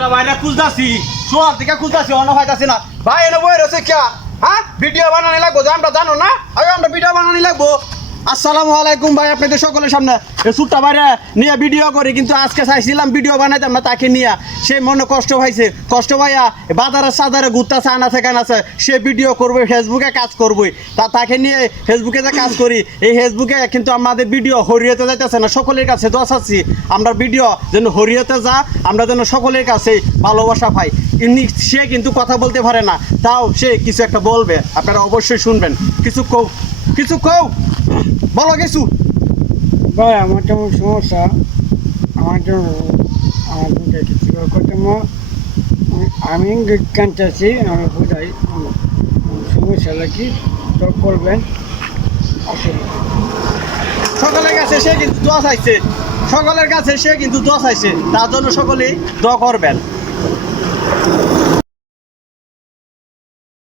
সুট্টা বাইরে খুঁজতাছি সোয়ার দিকে খুঁজতাছি অন্য হইতাছি না ভাই এনে বই রয়েছে কে হ্যাঁ ভিডিও বানানি লাগবো যে আমরা জানো না আগে আমরা ভিডিও বানানি লাগবো আসসালামু আলাইকুম ভাই আপনাদের সকলের সামনে এই সুট্টা বাইরে নিয়ে ভিডিও করি কিন্তু আজকে চাইছিলাম ভিডিও বানাইতাম না তাকে নিয়ে সে মনে কষ্ট হয়েছে কষ্ট ভাইয়া বাজারে সাজারে ঘুরতেছে আনাছে কানাছে সে ভিডিও করবে ফেসবুকে কাজ করবই তাকে নিয়ে ফেসবুকে যে কাজ করি এই ফেসবুকে কিন্তু আমাদের ভিডিও হরিয়েতে যাইতেছে না সকলের কাছে দোয়া চাচ্ছি আমরা ভিডিও যেন হরিয়েতে যা আমরা যেন সকলের কাছে ভালোবাসা পাই সে কিন্তু কথা বলতে পারে না তাও সে কিছু একটা বলবে আপনারা অবশ্যই শুনবেন কিছু কও বলো কিছু ভাই আমার তেমন সমস্যা আমার জন্য আমার দুটাই কিছু করতে আমি কানতেছি আমি বুঝাই সমস্যা লাগি তো করবেন আসলে সকলের কাছে সে কিন্তু দোয়া চাইছে সকলের কাছে সে কিন্তু দোয়া চাইছে তার জন্য সকলেই দোয়া করবেন